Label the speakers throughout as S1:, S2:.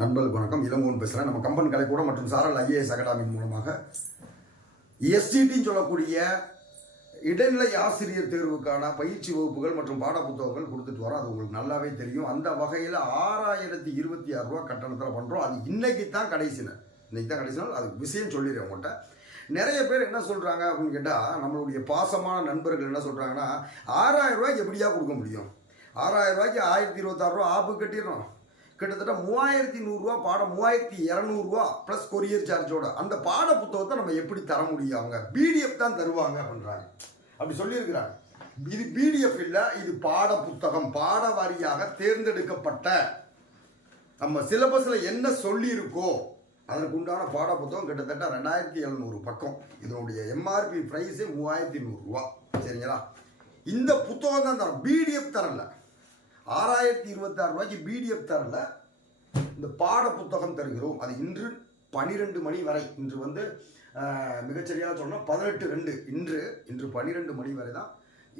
S1: நண்பர்களுக்கு வணக்கம். இளங்கோன் பேசுகிறேன் நம்ம கம்பன் கலைக்கூடம் மற்றும் சாரல் ஐஏஎஸ் அகாடமியின் மூலமாக எஸ்டிடின்னு சொல்லக்கூடிய இடைநிலை ஆசிரியர் தேர்வுக்கான பயிற்சி வகுப்புகள் மற்றும் பாட புத்தகங்கள் கொடுத்துட்டு வரோம். அது உங்களுக்கு நல்லாவே தெரியும். அந்த வகையில் ஆறாயிரத்தி இருபத்தி ஆறு ரூபா கட்டணத்தில் பண்ணுறோம் அது இன்னைக்கு தான் கடைசி நாள். இன்னைக்கு தான் கடைசி நாள். அது விஷயம் சொல்லிடுறேன் உங்கள்கிட்ட நிறைய பேர் என்ன சொல்கிறாங்க அப்படின்னு கேட்டால் நம்மளுடைய பாசமான நண்பர்கள் என்ன சொல்கிறாங்கன்னா ஆறாயிரம் ரூபாய்க்கு எப்படியா கொடுக்க முடியும்? ஆறாயிரம் ரூபாய்க்கு ஆயிரத்தி இருபத்தாறு ரூபா ஆப்பு கட்டிடுறோம் கிட்டத்தட்ட மூவாயிரத்தி நூறுரூவா பாடம் மூவாயிரத்தி இரநூறுவா ப்ளஸ் கொரியர் சார்ஜோட அந்த பாட புத்தகத்தை நம்ம எப்படி தர முடியும் அவங்க? பிடிஎஃப் தான் தருவாங்க அப்படின்றாங்க. அப்படி சொல்லியிருக்கிறாங்க. இது பிடிஎஃப் இல்லை இது பாட புத்தகம் பாட வாரியாக தேர்ந்தெடுக்கப்பட்ட நம்ம சிலபஸில் என்ன சொல்லியிருக்கோ அதற்கு உண்டான பாட புத்தகம் கிட்டத்தட்ட ரெண்டாயிரத்தி எழுநூறு பக்கம். இதனுடைய எம்ஆர்பி ப்ரைஸே மூவாயிரத்தி நூறுரூவா. சரிங்களா? இந்த புத்தகம் தான் தரோம். பிடிஎஃப் தரல. ஆறாயிரத்தி இருபத்தாறு ரூபாய்க்கு பிடிஎஃப் தரல. இந்த பாட புத்தகம் தருகிறோம். அது இன்று பனிரெண்டு மணி வரை. இன்று வந்து மிகச்சரியாக சொன்னால் பதினெட்டு ரெண்டு. இன்று இன்று பன்னிரெண்டு மணி வரை தான்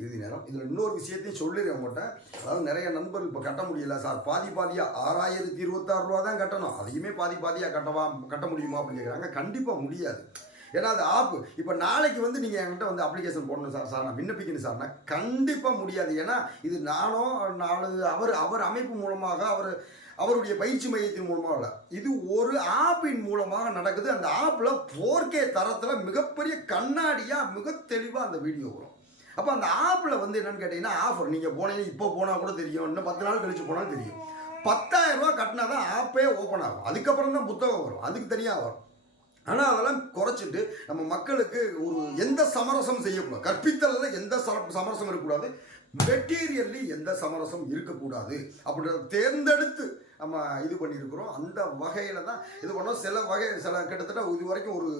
S1: இறுதி நேரம். இதில் இன்னொரு விஷயத்தையும் சொல்லிடுறேன் உங்கள்கிட்ட அதாவது நிறைய நண்பர்கள் இப்போ கட்ட முடியல சார். பாதி பாதியாக ஆறாயிரத்தி இருபத்தாறு ரூபா தான் கட்டணும். அதையுமே பாதி பாதியாக கட்டவா கட்ட முடியுமா அப்படின்னு கேட்குறாங்க கண்டிப்பாக முடியாது. ஏன்னா அது ஆப்பு. இப்போ நாளைக்கு வந்து நீங்கள் என்கிட்ட வந்து அப்ளிகேஷன் போடணும் சார் சார் நான் விண்ணப்பிக்கணும் சார்னா கண்டிப்பாக முடியாது. ஏன்னா இது நானோ நாலு அவர் அவர் அமைப்பு மூலமாக அவர் அவருடைய பயிற்சி மையத்தின் மூலமாக இல்லை இது ஒரு ஆப்பின் மூலமாக நடக்குது. அந்த ஆப்பில் ஃபோர் கே தரத்தில் மிகப்பெரிய கண்ணாடியாக மிக தெளிவாக அந்த வீடியோ வரும். அப்போ அந்த ஆப்பில் வந்து என்னென்னு கேட்டிங்கன்னா ஆஃபர் நீங்கள் போனீங்க இப்போ போனால் கூட தெரியும். இன்னும் பத்து நாள் கழிச்சு போனாலும் தெரியும். பத்தாயிரம் ரூபா கட்டினா தான் ஆப்பே ஓப்பன் ஆகும். அதுக்கப்புறம் தான் புத்தகம் வரும். அதுக்கு தனியாக வரும். ஆனால் அதெல்லாம் குறைச்சிட்டு நம்ம மக்களுக்கு ஒரு எந்த சமரசம் செய்யக்கூடாது. கற்பித்தலில் எந்த சமரசம் இருக்கக்கூடாது. மெட்டீரியல்லி எந்த சமரசம் இருக்கக்கூடாது அப்படின்றத தேர்ந்தெடுத்து நம்ம இது பண்ணியிருக்கிறோம். அந்த வகையில் தான் இது பண்ணோம். சில வகை சில கிட்டத்தட்ட இது வரைக்கும் ஒரு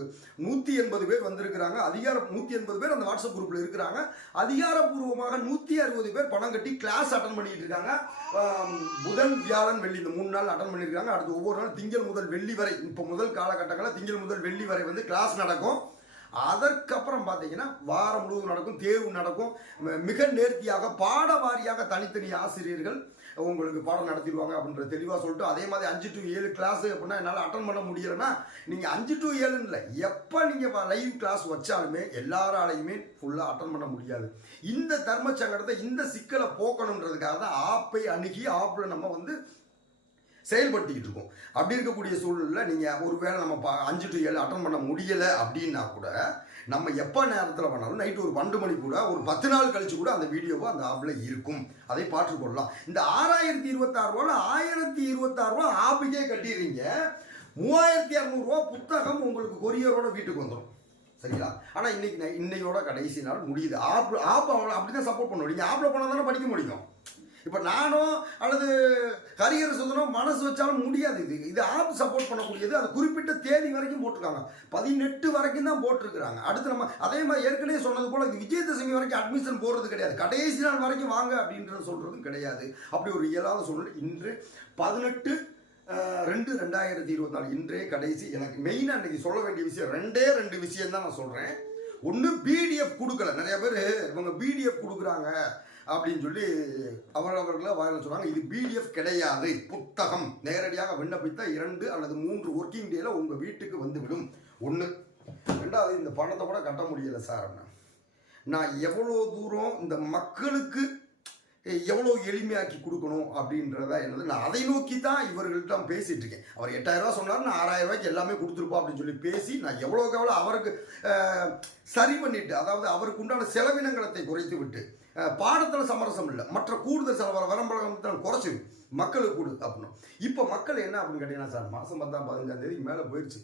S1: நூற்றி எண்பது பேர் வந்திருக்கிறாங்க. அதிகார நூற்றி எண்பது பேர் அந்த வாட்ஸ்அப் குரூப்பில் இருக்கிறாங்க. அதிகாரப்பூர்வமாக நூற்றி அறுபது பேர் பணம் கட்டி கிளாஸ் அட்டன் பண்ணிட்டு இருக்காங்க. புதன் வியாழன் வெள்ளி இந்த மூணு நாள் அட்டன் பண்ணியிருக்காங்க அடுத்து ஒவ்வொரு நாள் திங்கள் முதல் வெள்ளி வரை இப்போ முதல் காலகட்டங்களில் திங்கள் முதல் வெள்ளி வரை வந்து கிளாஸ் நடக்கும். அதற்கப்புறம் பார்த்தீங்கன்னா வாரம் முழுவதும் நடக்கும் தேர்வு நடக்கும். மிக நேர்த்தியாக பாட வாரியாக தனித்தனி ஆசிரியர்கள் உங்களுக்கு பாடம் நடத்திடுவாங்க அப்படின்ற தெளிவாக சொல்லிட்டு அதே மாதிரி அஞ்சு டு ஏழு கிளாஸ் அப்படின்னா என்னால் அட்டன் பண்ண முடியலைன்னா நீங்கள் அஞ்சு டு ஏழுன்னு இல்லை எப்போ நீங்கள் லைவ் கிளாஸ் வச்சாலுமே எல்லாராலையுமே ஃபுல்லாக அட்டன் பண்ண முடியாது. இந்த தர்ம சங்கடத்தை இந்த சிக்கலை போக்கணுன்றதுக்காக தான் ஆப்பை அணுகி ஆப்பில் நம்ம வந்து செயல்படுத்திக்கிட்டு இருக்கோம். அப்படி இருக்கக்கூடிய சூழலில் நீங்கள் ஒரு வேளை நம்ம பா அஞ்சு டு ஏழு அட்டன் பண்ண முடியலை அப்படின்னா கூட நம்ம எப்போ நேரத்தில் பண்ணாலும் நைட்டு ஒரு பன்னெண்டு மணி கூட ஒரு பத்து நாள் கழிச்சு கூட அந்த வீடியோவை அந்த ஆப்பில் இருக்கும். அதை பார்த்துக்கொள்ளலாம் இந்த ஆறாயிரத்தி இருபத்தாறு ரூபா ஆயிரத்தி இருபத்தாறு ரூபா ஆப்புக்கே கட்டிடுறீங்க. மூவாயிரத்தி இரநூறுவா புத்தகம் உங்களுக்கு கொரியரோட வீட்டுக்கு வந்துடும் சரிங்களா? ஆனால் இன்னைக்கு இன்னையோட கடைசி நாள் முடியுது. ஆப் ஆப் அவளை அப்படி தான் சப்போர்ட் பண்ணுவோம் நீங்கள் ஆப்பில் போனால் தானே படிக்க முடியும். இப்போ நானோ அல்லது கரியர் சுதனோ மனசு வச்சாலும் முடியாது. இது இது ஆப் சப்போர்ட் பண்ணக்கூடியது. அது குறிப்பிட்ட தேதி வரைக்கும் போட்டிருக்காங்க. பதினெட்டு வரைக்கும் தான் போட்டிருக்கிறாங்க. அடுத்து நம்ம அதே மாதிரி ஏற்கனவே சொன்னது போல் இது விஜயதசமி வரைக்கும் அட்மிஷன் போடுறது கிடையாது. கடைசி நாள் வரைக்கும் வாங்க அப்படின்றது சொல்கிறதும் கிடையாது. அப்படி ஒரு இயலாத சூழ்நிலை. இன்று பதினெட்டு ரெண்டு ரெண்டாயிரத்தி இருபத்தி நாலு இன்றே கடைசி. எனக்கு மெயினாக இன்றைக்கி சொல்ல வேண்டிய விஷயம் ரெண்டே ரெண்டு விஷயம் தான் நான் சொல்கிறேன் ஒன்று பிடிஎஃப் கொடுக்கல. நிறைய பேர் இவங்க பிடிஎஃப் கொடுக்குறாங்க. அப்படின்னு சொல்லி அவரவர்களை வாயில் சொன்னாங்க. இது பிடிஎஃப் கிடையாது. புத்தகம். நேரடியாக விண்ணப்பித்த இரண்டு அல்லது மூன்று ஒர்க்கிங் டேல உங்கள் வீட்டுக்கு வந்துவிடும். ஒன்று ரெண்டாவது இந்த பணத்தை கூட கட்ட முடியலை சார் நான் எவ்வளோ தூரம் இந்த மக்களுக்கு எவ்வளோ எளிமையாக்கி கொடுக்கணும் அப்படின்றதா என்னது? நான் அதை நோக்கி தான் இவர்கள்ட்ட நான் இருக்கேன். அவர் எட்டாயிரரூவா சொன்னார் நான் ஆறாயிரம் ரூபாய்க்கு எல்லாமே கொடுத்துருப்போம் அப்படின்னு சொல்லி பேசி நான் எவ்வளோக்கு எவ்வளோ அவருக்கு சரி பண்ணிட்டு அதாவது அவருக்கு உண்டான செலவினங்களத்தை குறைத்து விட்டு பாடத்தில் சமரசம் இல்லை மற்ற கூடுதல் செலவர வரம்பளத்தில் குறைச்சி மக்களுக்கு கொடு அப்படின்னா. இப்போ மக்கள் என்ன அப்படின்னு கேட்டீங்கன்னா சார் மாதம் பத்தாம் பதினஞ்சாம் தேதி மேலே போயிடுச்சு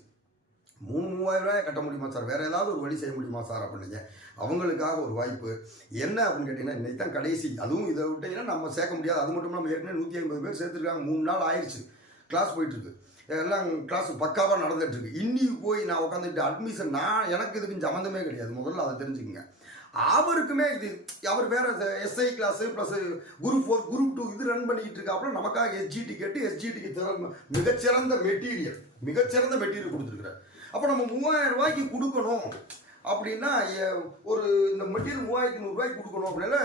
S1: மூணு மூவாயிரம் ரூபாய் கட்ட முடியுமா சார்? வேறு ஏதாவது ஒரு வழி செய்ய முடியுமா சார் அப்படின்னீங்க. அவங்களுக்காக ஒரு வாய்ப்பு. என்ன அப்படின்னு கேட்டிங்கன்னா இன்னைக்கு தான் கடைசி. அதுவும் இதை விட்டீங்கன்னா நம்ம சேர்க்க முடியாது. அது மட்டும் இல்லாமல் ஏற்கனவே நூற்றி ஐம்பது பேர் சேர்த்துருக்காங்க. மூணு நாள் ஆயிடுச்சு கிளாஸ் போயிட்டுருக்கு. எல்லாம் கிளாஸ் பக்காவாக நடந்துகிட்ருக்கு இருக்கு போய் நான் உட்காந்துட்டு அட்மிஷன் நான் எனக்கு இதுக்கு சம்மந்தமே கிடையாது. முதல்ல அதை தெரிஞ்சுக்கங்க. அவருக்குமே இது அவர் வேற SI class plus group four group two இது ரன் பண்ணிட்டு இருக்காப்புல நமக்காக எஸ்ஜிடி கேட்டு எஸ்ஜிடிக்கு மிகச்சிறந்த மெட்டீரியல் மிகச்சிறந்த மெட்டீரியல் கொடுத்துருக்குறாரு. அப்போ நம்ம மூவாயிரம் ரூபாய்க்கு கொடுக்கணும். அப்படின்னா ஒரு இந்த மெட்டீரியல் மூவாயிரத்தி நூறுரூவாய்க்கு கொடுக்கணும் அப்படின்னா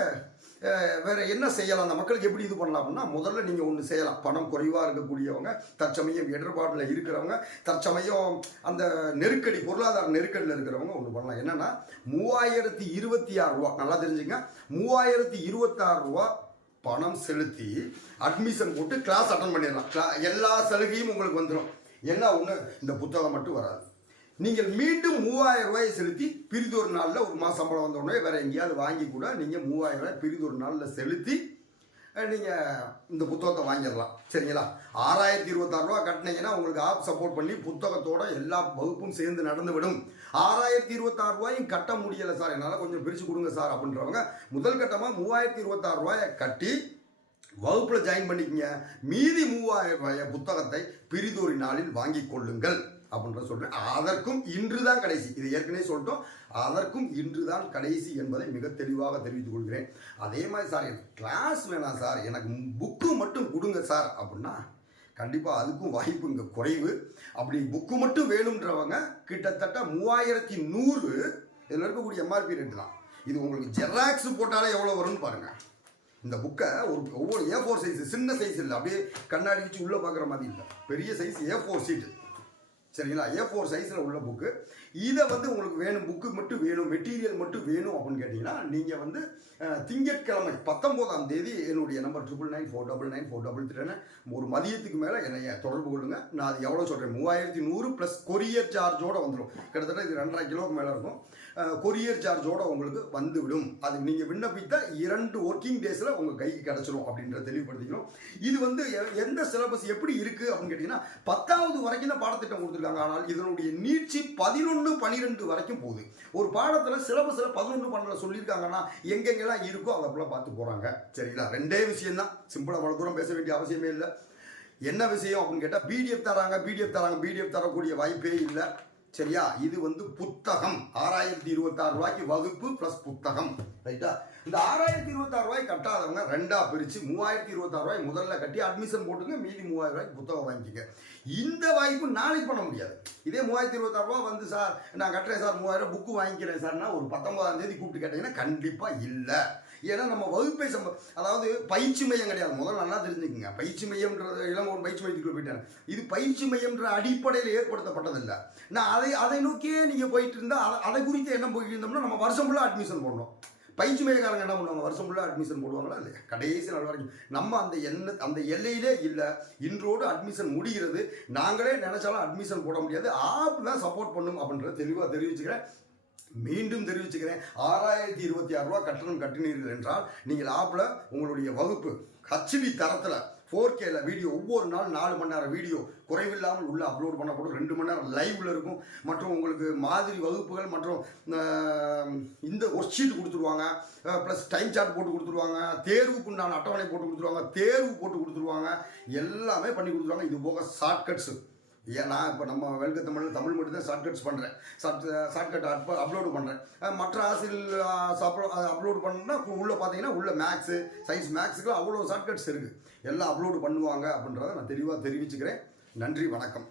S1: வேறு என்ன செய்யலாம்? அந்த மக்களுக்கு எப்படி இது பண்ணலாம் அப்படின்னா முதல்ல நீங்கள் ஒன்று செய்யலாம். பணம் குறைவாக இருக்கக்கூடியவங்க தற்சமயம் இடர்பாடில் இருக்கிறவங்க தற்சமயம் அந்த நெருக்கடி பொருளாதார நெருக்கடியில் இருக்கிறவங்க ஒன்று பண்ணலாம். என்னன்னா மூவாயிரத்தி இருபத்தி ஆறு ரூபா நல்லா தெரிஞ்சுங்க. மூவாயிரத்தி இருபத்தாறு ரூபா பணம் செலுத்தி அட்மிஷன் போட்டு கிளாஸ் அட்டன் பண்ணிடலாம். எல்லா சலுகையும் உங்களுக்கு வந்துடும் என்ன ஒன்று இந்த புத்தகம் மட்டும் வராது. நீங்கள் மீண்டும் மூவாயிரம் ரூபாயை செலுத்தி பிரிதொரு நாளில் ஒரு மாதம் சம்பளம் வந்தோடனே வேறு எங்கேயாவது வாங்கி கூட நீங்கள் மூவாயிரம் ரூபாய் பிரிதொரு நாளில் செலுத்தி நீங்கள் இந்த புத்தகத்தை வாங்கிடலாம். சரிங்களா? ஆறாயிரத்தி இருபத்தாறு ரூபா கட்டினீங்கன்னா உங்களுக்கு ஆப் சப்போர்ட் பண்ணி புத்தகத்தோட எல்லா வகுப்பும் சேர்ந்து நடந்து விடும் ஆறாயிரத்தி இருபத்தாறு ரூபாயும் கட்ட முடியலை சார். என்னால் கொஞ்சம் பிரித்து கொடுங்க சார் அப்படின்றவங்க முதல் கட்டமாக மூவாயிரத்தி இருபத்தாறு ரூபாயை கட்டி வகுப்பில் ஜாயின் பண்ணிக்கங்க. மீதி மூவாயிரம் ரூபாய புத்தகத்தை பிரிதொரு நாளில் வாங்கிக் கொள்ளுங்கள். அப்படின்ற சொல்கிறேன் அதற்கும் இன்று தான் கடைசி. இது ஏற்கனவே சொல்லிட்டோம். அதற்கும் இன்று தான் கடைசி என்பதை மிக தெளிவாக தெரிவித்துக் கொள்கிறேன். அதே மாதிரி சார் எனக்கு கிளாஸ் வேணாம் சார். எனக்கு புக்கு மட்டும் கொடுங்க சார் அப்படின்னா கண்டிப்பாக அதுக்கும் வாய்ப்பு இங்கே குறைவு. அப்படி புக்கு மட்டும் வேணுன்றவங்க கிட்டத்தட்ட மூவாயிரத்தி நூறு இதில் இருக்கக்கூடிய எம்ஆர்பி ரேட்டு தான். இது உங்களுக்கு ஜெராக்ஸ் போட்டாலே எவ்வளோ வரும்னு பாருங்கள் இந்த புக்கை ஒரு ஒவ்வொரு ஏ ஃபோர் சைஸ் சின்ன சைஸ் இல்லை. அப்படியே கண்ணாடி வச்சு உள்ளே பார்க்குற மாதிரி இல்லை. பெரிய சைஸ் ஏ ஃபோர் சீட்டு சரிங்களா? ஏ ஃபோர் சைஸில் உள்ள புக்கு இதை வந்து உங்களுக்கு வேணும் புக்கு மட்டும் வேணும் மெட்டீரியல் மட்டும் வேணும் அப்படின்னு கேட்டிங்கன்னா நீங்கள் வந்து திங்கட்கிழமை பத்தொம்போதாம் தேதி என்னுடைய number triple nine four double nine four double த்ரீன்னு ஒரு மதியத்துக்கு மேலே என்னை தொடர்பு கொள்ளுங்க. நான் அது எவ்வளோ சொல்கிறேன் மூவாயிரத்தி நூறு ப்ளஸ் கொரியர் சார்ஜோடு வந்துடும் கிட்டத்தட்ட இது ரெண்டரை கிலோக்கு மேலே இருக்கும். கொரியர் சார்ஜோடு உங்களுக்கு வந்துவிடும். அது நீங்கள் விண்ணப்பித்த இரண்டு ஒர்க்கிங் டேஸில் உங்கள் கைக்கு கிடச்சிரும் அப்படின்றத தெளிவுபடுத்திக்கணும். இது வந்து எ- எந்த சிலபஸ் எப்படி இருக்குது அப்படின்னு கேட்டிங்கன்னா பத்தாவது வரைக்கும் தான் பாடத்திட்டம் கொடுத்துருக்காங்க. ஆனால் இதனுடைய நீட்சி பதினொன்று பன்னிரெண்டு வரைக்கும் போகுது. ஒரு பாடத்தில் சிலபஸில் பதினொன்று பன்னெண்டு சொல்லியிருக்காங்கன்னா எங்கெங்கெல்லாம் இருக்கோ அதெல்லாம் பார்த்து போகிறாங்க சரிங்களா? ரெண்டே விஷயம்தான். சிம்பிளாக அவ்வளோ தூரம் பேச வேண்டிய அவசியமே இல்லை. என்ன விஷயம் அப்படின்னு கேட்டால் பிடிஎஃப் தராங்க பிடிஎஃப் தராங்க பிடிஎஃப் தரக்கூடிய வாய்ப்பே இல்லை. சரியா? இது வந்து புத்தகம். ஆறாயிரத்தி இருபத்தாறு ரூபாய்க்கு வகுப்பு ப்ளஸ் புத்தகம். ரைட்டா இந்த ஆறாயிரத்தி இருபத்தாறு ரூபாய் கட்டாதவங்க ரெண்டா பிரித்து மூவாயிரத்தி இருபத்தாறு ரூபாய் முதல்ல கட்டி அட்மிஷன் போட்டுங்க மீதி மூவாயிரம் ரூபாய்க்கு புத்தகம் வாங்கிக்கங்க. இந்த வாய்ப்பு நாளைக்கு பண்ண முடியாது. இதே மூவாயிரத்தி இருபத்தாறு ரூபா வந்து சார் நான் கட்டுறேன் சார் மூவாயிரம் புக்கு வாங்கிக்கிறேன் சார்னா ஒரு பத்தொன்பதாம் தேதி கூப்பிட்டு கேட்டீங்கன்னா கண்டிப்பாக இல்லை. ஏன்னா நம்ம வகுப்பை சம்ப அதாவது பயிற்சி மையம் கிடையாது. முதல்ல நல்லா தெரிஞ்சுக்கங்க. பயிற்சி மையம்ன்றது இளங்கோன் பயிற்சி மையத்துக்குள்ள போயிட்டேன் இது பயிற்சி மையம்ன்ற அடிப்படையில் ஏற்படுத்தப்பட்டதில்லை. நான் அதை அதை நோக்கியே நீங்கள் போயிட்டு இருந்தால் அதை அதை குறித்து என்ன போயிட்டு இருந்தோம்னா நம்ம வருஷம் ஃபுல்லாக அட்மிஷன் போடணும். பயிற்சி மையக்காரங்க என்ன பண்ணுவாங்க? வருஷம் ஃபுல்லாக அட்மிஷன் போடுவாங்களா? இல்லையா? கடைசி நாள் வரைக்கும். நம்ம அந்த எண்ண அந்த எல்லையிலே இல்லை. இன்றோடு அட்மிஷன் முடிகிறது. நாங்களே நினச்சாலும் அட்மிஷன் போட முடியாது. ஆப் தான் சப்போர்ட் பண்ணும் அப்படின்றத தெளிவாக தெரிவிச்சுக்கிறேன். மீண்டும் தெரிவிச்சுக்கிறேன். ஆறாயிரத்தி இருபத்தி ஆறு ரூபா கட்டணம் கட்டினீர்கள் என்றால் நீங்கள் ஆப்பில் உங்களுடைய வகுப்பு ஹச்டி தரத்தில் ஃபோர் கேல வீடியோ ஒவ்வொரு நாள் நாலு மணி நேரம் வீடியோ குறைவில்லாமல் உள்ள அப்லோட் பண்ணப்படும். ரெண்டு மணி நேரம் லைவில் இருக்கும். மற்றும் உங்களுக்கு மாதிரி வகுப்புகள் மற்றும் இந்த ஒர்க் ஷீட் கொடுத்துருவாங்க ப்ளஸ் டைம் சார்ட் போட்டு கொடுத்துருவாங்க. தேர்வுக்கு உண்டான அட்டவணை போட்டு கொடுத்துருவாங்க. தேர்வு போட்டு கொடுத்துருவாங்க. எல்லாமே பண்ணி கொடுத்துருவாங்க. இது போக ஷார்ட்கட்ஸு ஏன்னா இப்போ நம்ம வெல்க தமிழில் தமிழ் மட்டும் தான் ஷார்ட்கட்ஸ் பண்ணுறேன் ஷார்ட் ஷார்ட்கட் அப் அப்லோடு பண்ணுறேன் மற்ற ஆசிரியர் அப்லோடு பண்ணா உள்ளே பார்த்தீங்கன்னா உள்ள மேக்ஸு சயின்ஸ் மேக்ஸுக்கு அவ்வளோ ஷார்ட்கட்ஸ் இருக்குது எல்லாம் அப்லோடு பண்ணுவாங்க அப்படின்றத நான் தெளிவாக தெரிவிச்சுக்கிறேன். நன்றி வணக்கம்.